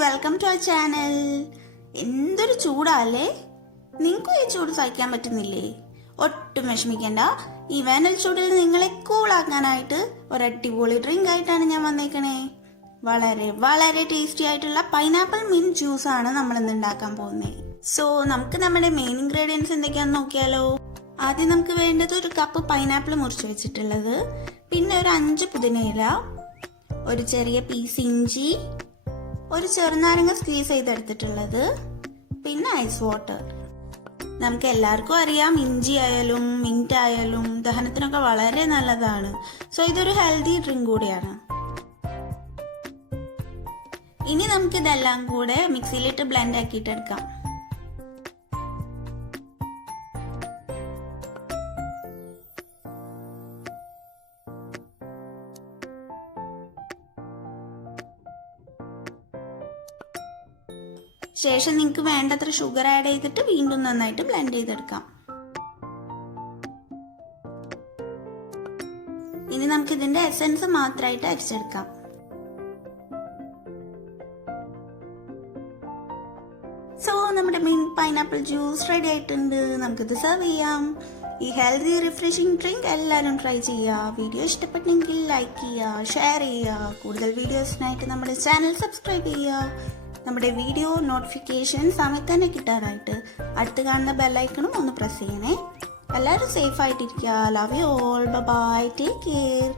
Welcome to our channel. എന്തൊരു ചൂടാല്ലേ! നിങ്ങൾക്കും ഈ ചൂട് സഹിക്കാൻ പറ്റുന്നില്ലേ? ഒട്ടും വിഷമിക്കണ്ട. ഈ വേനൽ ചൂടിൽ നിങ്ങളെ കൂളാക്കാനായിട്ട് ഒരു അടിപൊളി ഡ്രിങ്ക് ആയിട്ടാണ് ഞാൻ വന്നേക്കണേ. വളരെ വളരെ ടേസ്റ്റി ആയിട്ടുള്ള പൈനാപ്പിൾ മിന്റ് ജ്യൂസ് ആണ് നമ്മൾ ഇന്ന് ഉണ്ടാക്കാൻ പോകുന്നത്. സോ നമുക്ക് നമ്മുടെ മെയിൻ ഇൻഗ്രീഡിയൻസ് എന്തൊക്കെയാണെന്ന് നോക്കിയാലോ. ആദ്യം നമുക്ക് വേണ്ടത് ഒരു കപ്പ് പൈനാപ്പിൾ മുറിച്ച് വെച്ചിട്ടുള്ളത്, പിന്നെ ഒരു 5 പുതിനയില, ഒരു ചെറിയ പീസ് ഇഞ്ചി, ഒരു ചെറുനാരങ്ങ സ്ക്വീസ് ചെയ്തെടുത്തിട്ടുള്ളത്, പിന്നെ ഐസ് വാട്ടർ. നമുക്ക് എല്ലാവർക്കും അറിയാം, ഇഞ്ചി ആയാലും മിന്റ് ആയാലും ദഹനത്തിനൊക്കെ വളരെ നല്ലതാണ്. സോ ഇതൊരു ഹെൽത്തി ഡ്രിങ്ക് കൂടിയാണ്. ഇനി നമുക്ക് ഇതെല്ലാം കൂടെ മിക്സിയിലിട്ട് ബ്ലെൻഡ് ആക്കിയിട്ടെടുക്കാം. ശേഷം നിങ്ങൾക്ക് വേണ്ടത്ര ഷുഗർ ആഡ് ചെയ്തിട്ട് വീണ്ടും നന്നായിട്ട് ബ്ലെൻഡ് ചെയ്തെടുക്കാം. ഇനി നമുക്ക് ഇതിന്റെ എസൻസ് മാത്രമായിട്ട് അരിച്ചെടുക്കാം. സോ നമ്മുടെ മെയിൻ പൈനാപ്പിൾ ജ്യൂസ് റെഡി ആയിട്ടുണ്ട്. നമുക്കിത് സെർവ് ചെയ്യാം. ഈ ഹെൽത്തി റിഫ്രഷിംഗ് ഡ്രിങ്ക് എല്ലാവരും ട്രൈ ചെയ്യുക. വീഡിയോ ഇഷ്ടപ്പെട്ടെങ്കിൽ ലൈക്ക് ചെയ്യുക, ഷെയർ ചെയ്യുക. കൂടുതൽ വീഡിയോസിനായിട്ട് നമ്മുടെ ചാനൽ സബ്സ്ക്രൈബ് ചെയ്യുക. നമ്മുടെ വീഡിയോ നോട്ടിഫിക്കേഷൻ സമയത്ത് തന്നെ കിട്ടാനായിട്ട് അടുത്ത് കാണുന്ന ബെല്ലൈക്കണും ഒന്ന് പ്രസ് ചെയ്യണേ. എല്ലാവരും സേഫ് ആയിട്ടിരിക്കുക. Love you all. Bye. Take care.